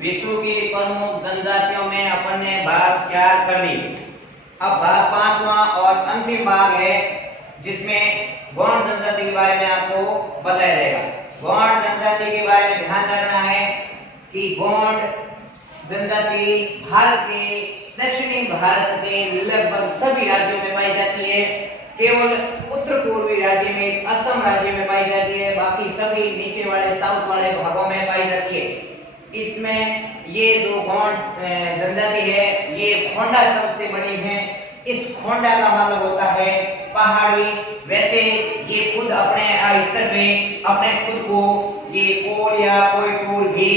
विश्व की प्रमुख जनजातियों में अपन ने भाग 4 कर ली। अब भाग 5वां और अंतिम भाग है जिसमें गौड़ जनजाति के बारे में आपको बताया जाएगा। गौड़ जनजाति के बारे में ध्यान रखना है कि गौड़ जनजाति भारत के दक्षिणी भारत के लगभग सभी राज्यों में पाई जाती है। केवल उत्तर पूर्वी राज्य में असम राज्य में पाई जाती है, बाकी सभी नीचे वाले साउथ वाले भागों में पाई जाती है। इसमें ये जो गौड़ जनजाति है ये खोंडा शब्द से बनी है। इस खोंडा का मतलब होता है पहाड़ी। वैसे ये खुद अपने स्तर में अपने खुद को ये कोल या कोई टूर भी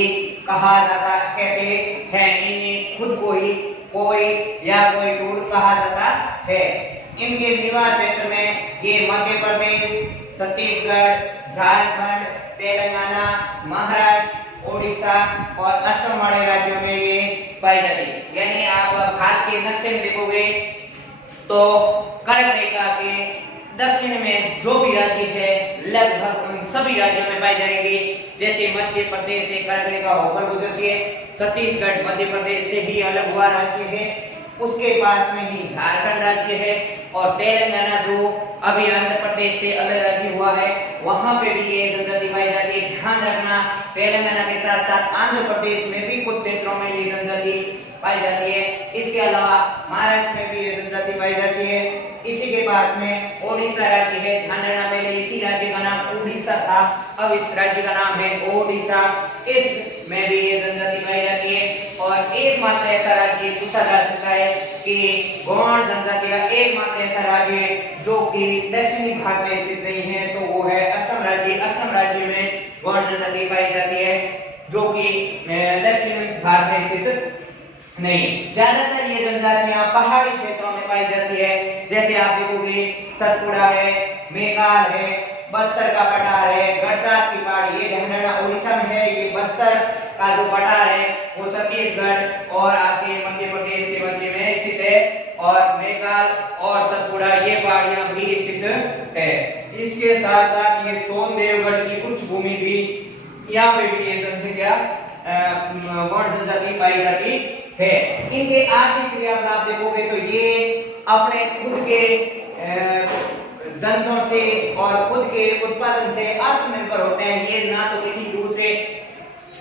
कहा जाता कहते हैं। इन्हें खुद को ही कोई या कोई टूर कहा जाता है। इनके निवास क्षेत्र में ये मध्य प्रदेश, छत्तीसगढ़, झारखंड, तेलंगाना, महाराष्ट्र, ओडिशा और असम वाले राज्यों में ये पाई जाती है। यानी आप भारत के नक्शे में देखोगे तो कर्क रेखा के दक्षिण में जो भी राज्य है लगभग उन सभी राज्यों में पाई जाएगी। जैसे मध्य प्रदेश से कर्क रेखा होकर गुजरती है, छत्तीसगढ़ मध्य प्रदेश से ही अलग हुआ राज्य है, उसके पास में ही झारखंड राज्य है और तेलंगाना जो अभी आंध्र प्रदेश से अलग राज्य हुआ है वहां पे भी ये जनजाति पाई जाती है। ध्यान रखना तेलंगाना के साथ साथ आंध्र प्रदेश में भी कुछ क्षेत्रों में ये जनजाति पाई जाती है। इसके अलावा महाराष्ट्र में भी ये जनजाति पाई जाती है। इसी के पास में ओडिशा राज्य है। ध्यान रखना पहले इसी राज्य का नाम उड़ीसा था, अब इस राज्य का नाम है ओडिशा। इस में भी ये जनजाति पाई जाती है। और एकमात्र ऐसा राज्य पूछा जा सकता है कि गौड़ जनजाति का एकमात्र ऐसा राज्य जो कि दक्षिणी भाग में स्थित नहीं है तो वो है असम राज्य। असम राज्य में गौड़ जनजाति पाई जाती है जो कि दक्षिण भारत में स्थित नहीं। ज्यादातर ये जनजातियां पहाड़ी क्षेत्रों में पाई जाती है। जैसे आप देखोगे सतपुड़ा है, मेघाल है, बस्तर का पठार है, गढ़चाट की पहाड़ी, ये ध्यान उड़ीसा में है। ये बस्तर का जो पठार है वो छत्तीसगढ़ और आपके मध्य प्रदेश के मध्य में स्थित है। और मेघाल और सतपुड़ा ये पहाड़ियां भी स्थित है। इसके साथ साथ ये सोनदेवगढ़ की उच्च भूमि भी यहाँ पे भी ये जनसंख्या गौड़ जनजाति पाई जाती है। इनके आर्थिक क्रियाकलाप देखोगे तो ये अपने खुद के धंधों से और खुद के उत्पादन से आत्मनिर्भर होते हैं। ये ना तो किसी दूसरे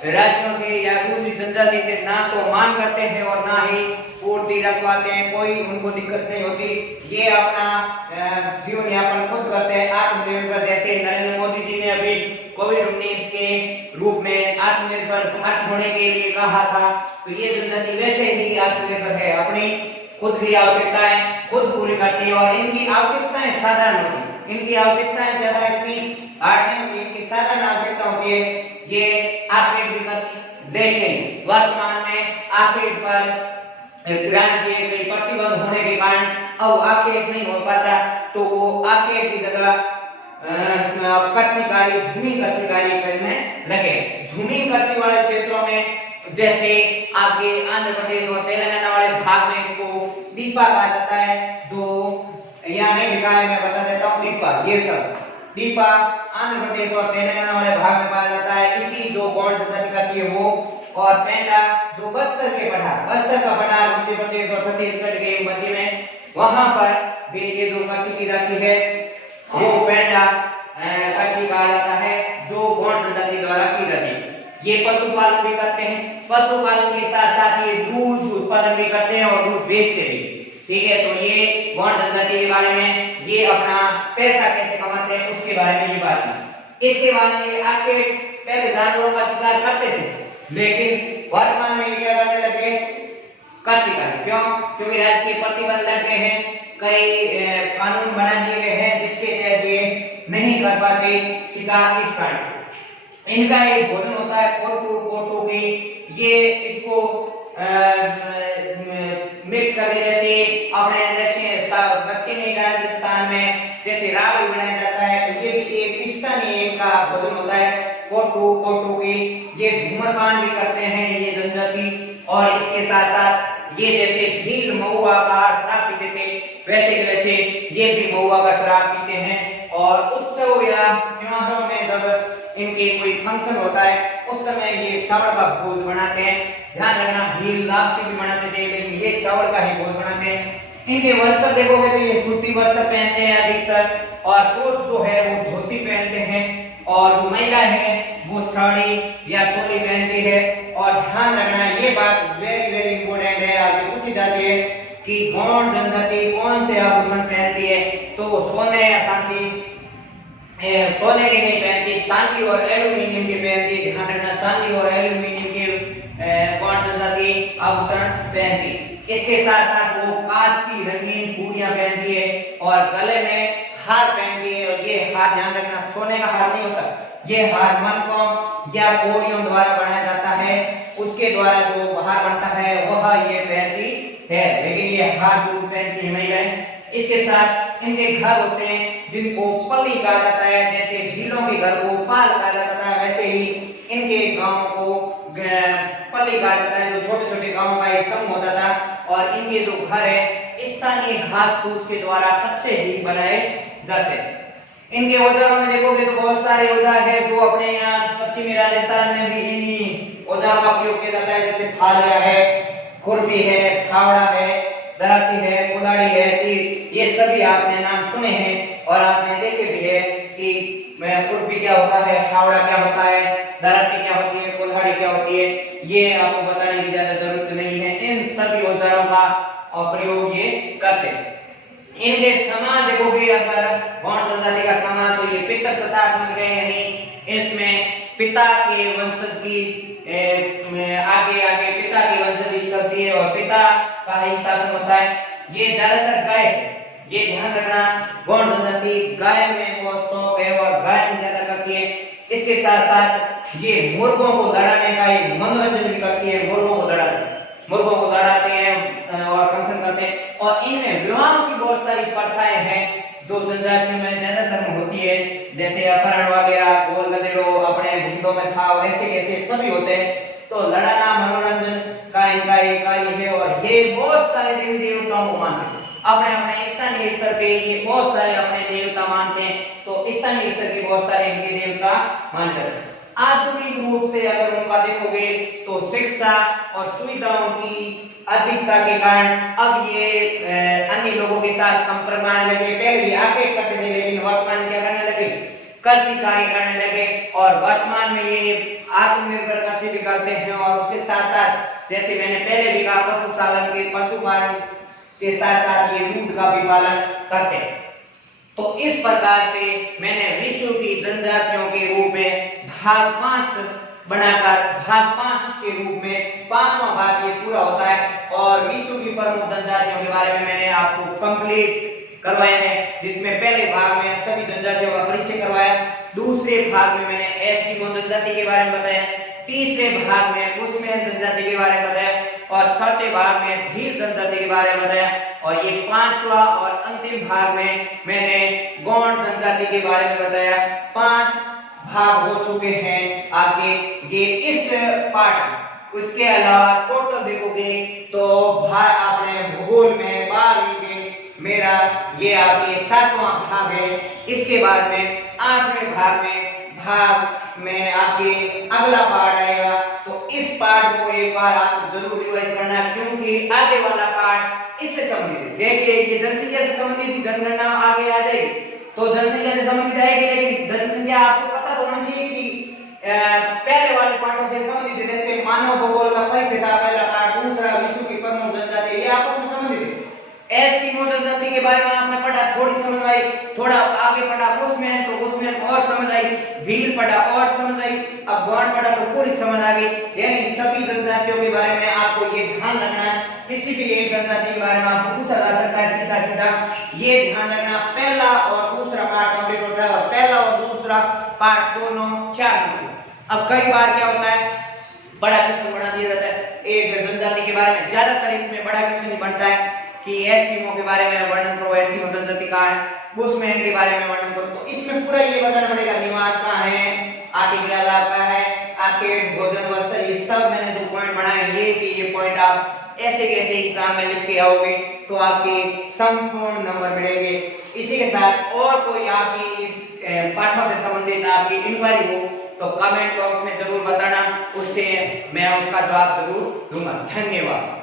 राज्यों से या दूसरी जनजाति से ना तो मांग करते हैं और ना ही पूर्ति रखवाते हैं, कोई उनको दिक्कत नहीं होती। ये अपना जीवन यापन खुद करते हैं आत्मनिर्भर। जैसे नरेंद्र मोदी जी ने अभी कोविड-19 के रूप में आत्मनिर्भर भारत होने के लिए कहा था, तो ये जनजाति वैसे ही आत्मनिर्भर है, अपनी खुद की आवश्यकताएं खुद पूरी करती है। और इनकी आवश्यकताएं साधारण होती है, इनकी आवश्यकताएं ज्यादा इतनी हार्ड नहीं होती, इनकी साधारण आवश्यकता होती है। ये आर्केड भी करती। लेकिन वर्तमान में आर्केड पर राज्य के कई प्रतिबंध होने के कारण अब आर्केड नहीं हो पाता, तो वो आर्केड की जगह कष्टकारी झूमी कष्टकारी करने लगे। झूमी कष्ट वाले क्षेत्रों में जैसे आपके आंध्र प्रदेश और तेलंगाना वाले भाग में इसको दीपा कहा जाता है। जो यहाँ नहीं लिखा है मैं बता देता हूँ, दीपा ये सब दीपा आंध्र प्रदेश और तेलंगाना वाले भाग में पाया जाता है। इसी जो गौड़ जनजाति करती है वो। और पेंडा जो बस्तर के पठार, बस्तर का पठार मध्य प्रदेश और छत्तीसगढ़ के मध्य में वहां पर भी ये जो कृषि की जाती है वो पेंडा कृषि कहा जाता है जो गौड़ जनजाति द्वारा की जाती है। ये पशुपालन भी करते हैं, पशुपालन के साथ साथ ये दूध उत्पादन भी करते हैं और दूध बेचते भी। ठीक है, तो ये गौड़ जनजाति के बारे में ये अपना पैसा कैसे कमाते हैं उसके बारे में ये बात है। इसके बाद ये आके पहले जानवरों का शिकार करते थे, लेकिन वर्तमान में क्या करने लगे, कर शिकार। क्यों? क्योंकि राज्य के प्रतिबंध लग गए हैं, कई कानून बना दिए गए हैं जिसके तहत ये नहीं कर पाते शिकार। इस कारण इनका एक भोजन होता है कोटू की, ये इसको मिक्स करके जैसे अपने दक्षिणी राजस्थान में जैसे रावड़ी बनाया जाता है, तो ये भी एक स्थानीय का भोजन होता है कोटू की। ये धूम्रपान भी करते हैं ये जनजाति। और इसके साथ साथ ये जैसे भील महुआ का शराब पीते थे वैसे के वैसे ये भी महुआ का शराब पीते हैं। और उत्सव या त्योहारों में जब इनके कोई फंक्शन होता है उस समय ये चावल का घोल बनाते हैं। ध्यान रखना भील लाभ से भी बनाते थे, लेकिन ये चावल का ही घोल बनाते हैं। इनके वस्त्र देखोगे तो ये सूती वस्त्र पहनते हैं अधिकतर, और पुरुष जो है वो धोती पहनते हैं, और जो महिला है वो साड़ी या चोली पहनती है। और ध्यान रखना ये बात वेरी वेरी इंपॉर्टेंट है, आगे पूछी जाती है कि गौड़ जनजाति कौन से आभूषण पहनती है, तो वो सोने या चांदी सोने के नहीं पहनती, चांदी और एल्यूमिनियम के पहनती। ध्यान रखना चांदी और एल्यूमिनियम के गौड़ जनजाति आभूषण पहनती। इसके साथ साथ वो कांच की रंगीन चूड़ियां पहनती है और गले में हार पहनती है। और ये हार ध्यान रखना सोने का हार नहीं होता, ये हार मनकों या कोड़ियों द्वारा बनाया जाता है, उसके द्वारा जो हार बनता है वह ये पहनती है, लेकिन ये हार जरूर पहनती है महिलाएं। इसके साथ इनके घर होते हैं जिनको पल्ली कहा जाता है, जैसे भीलों के घर को पाल कहा जाता है, वैसे ही इनके गांव को पल्ली कहा जाता है, जो छोटे छोटे गांवों का एक समूह होता था। और इनके जो घर है स्थानीय घास फूस के द्वारा कच्चे ही बनाए जाते हैं। इनके औजारों में देखोगे तो बहुत सारे औजार है जो अपने यहाँ पश्चिमी राजस्थान में भी इन्हीं औजारों का प्रयोग किया जाता है, जैसे फालिया है, खुरपी है, फावड़ा है, दराती है, कुल्हाड़ी है, तीर, ये सभी आपने नाम सुने हैं और आपने देखे भी है कि खुरपी क्या होता है, फावड़ा क्या होता है, दराती क्या होती है, कुल्हाड़ी क्या होती है, ये आपको बताने की ज्यादा जरूरत नहीं है। इन सभी औजारों का प्रयोग ये करते हैं। इनके समाज देखोगे अगर गौड़ जनजाति का समाज तो ये पितृ सत्तात्मक है, यानी इसमें पिता के वंशज की आगे आगे पिता की वंशज चलती है और पिता का ही शासन होता है। ये ज्यादातर गाय है, ये ध्यान रखना गौड़ जनजाति गाय में बहुत शौक है और गाय में ज्यादा करती है। इसके साथ साथ ये मुर्गों को लड़ाने का एक मनोरंजन भी करती है, मुर्गों को लड़ाते हैं और फंक्शन करते हैं। और इनमें विवाहों की बहुत सारी प्रथाएं हैं जो जनजातियों में ज्यादातर होती है, जैसे अपहरण वगैरह, गोल गधेड़ो अपने भीलों में था, वैसे कैसे सभी होते हैं। तो लड़ाना मनोरंजन का इनका एक कार्य है और ये बहुत सारे देवी देवताओं को मानते हैं। अपने अपने स्थानीय स्तर पे ये बहुत सारे अपने देवता मानते हैं, तो स्थानीय स्तर के बहुत सारे इनके देवता मानते हैं। आधुनिक रूप से अगर उनका देखोगे तो शिक्षा और सुविधाओं की अधिकता के कारण अब ये अन्य लोगों के साथ संपर्क बनाने लगे। पहले ये आके करते थे, लेकिन वर्तमान क्या करने लगे, कृषि कार्य करने लगे और वर्तमान में ये आत्मनिर्भर कृषि भी करते हैं। और उसके साथ साथ जैसे मैंने पहले भी कहा पशुपालन के साथ साथ ये दूध का भी पालन करते हैं। तो इस प्रकार से मैंने विश्व की जनजातियों के रूप में भाग 5 बनाकर भाग 5 के रूप में 5वां भाग ये पूरा होता है और विश्व की प्रमुख जनजातियों के बारे में मैंने आपको कंप्लीट करवाया है, जिसमें पहले भाग में सभी जनजातियों का परिचय करवाया, दूसरे भाग में मैंने एस्किमो जनजाति के बारे में बताया, तीसरे भाग में बुशमैन जनजाति के बारे में बताया और चौथे भाग में भील जनजाति के बारे में बताया और ये 5वां और अंतिम भाग में मैंने गौड़ जनजाति के बारे में बताया। 5 भाग हो चुके हैं आपके ये इस पार्ट। उसके अलावा टोटल देखोगे तो भाग आपने भूगोल में 12वीं में मेरा ये आपके 7वां भाग है। इसके बाद में 8वें भाग में आपके अगला पार्ट आएगा, तो इस पार्ट को एक बार आप जरूर रिवाइज करना क्योंकि आगे वाला पार्ट इससे संबंधित है। देखिए ये जनसंख्या से संबंधित जनगणना आगे आ जाएगी, तो जनसंख्या से संबंधित आएगी, लेकिन जनसंख्या आपको पता तो होना चाहिए कि पहले वाले पार्टों से संबंधित है। जैसे मानव भूगोल का परिचय था पहला पार्ट, दूसरा विश्व की प्रमुख जनजाति, ये आपस में संबंधित है। एस्किमो जनजाति के बारे में आपने पढ़ा, थोड़ी समझ आई, थोड़ा आगे पढ़ा बुशमैन तो बुशमैन और समझ आई, भील पढ़ा और समझ आई, अब गौड़ पढ़ा तो पूरी समझ आ गई। यानी सभी जनजातियों के बारे में आपको ये ध्यान रखना है, किसी भी एक जनजाति के बारे में आपको पूछा जा सकता है सीधा सीधा, ये ध्यान रखना। पहला और दूसरा पार्ट कंप्लीट होता है और पहला और दूसरा पार्ट दोनों 4 होते हैं। अब कई बार क्या होता है, बड़ा क्वेश्चन बना दिया जाता है एक जनजाति के बारे में, ज्यादातर इसमें बड़ा क्वेश्चन बनता है कि एस्किमो के बारे में वर्णन करो, एस्किमो जनजाति कहाँ है, बुशमैन के बारे में वर्णन करो। तो इसमें पूरा ये बताना पड़ेगा निवास कहाँ है, आपके क्या लाभ का है, आपके भोजन वस्त्र, ये सब मैंने जो पॉइंट बनाए ये पॉइंट आप ऐसे कैसे एग्जाम में लिख के आओगे तो आपके संपूर्ण नंबर मिलेंगे। इसी के साथ और कोई आपकी इस पाठों से संबंधित आपकी इंक्वायरी हो तो कमेंट बॉक्स में जरूर बताना, उससे मैं उसका जवाब जरूर दूंगा। धन्यवाद।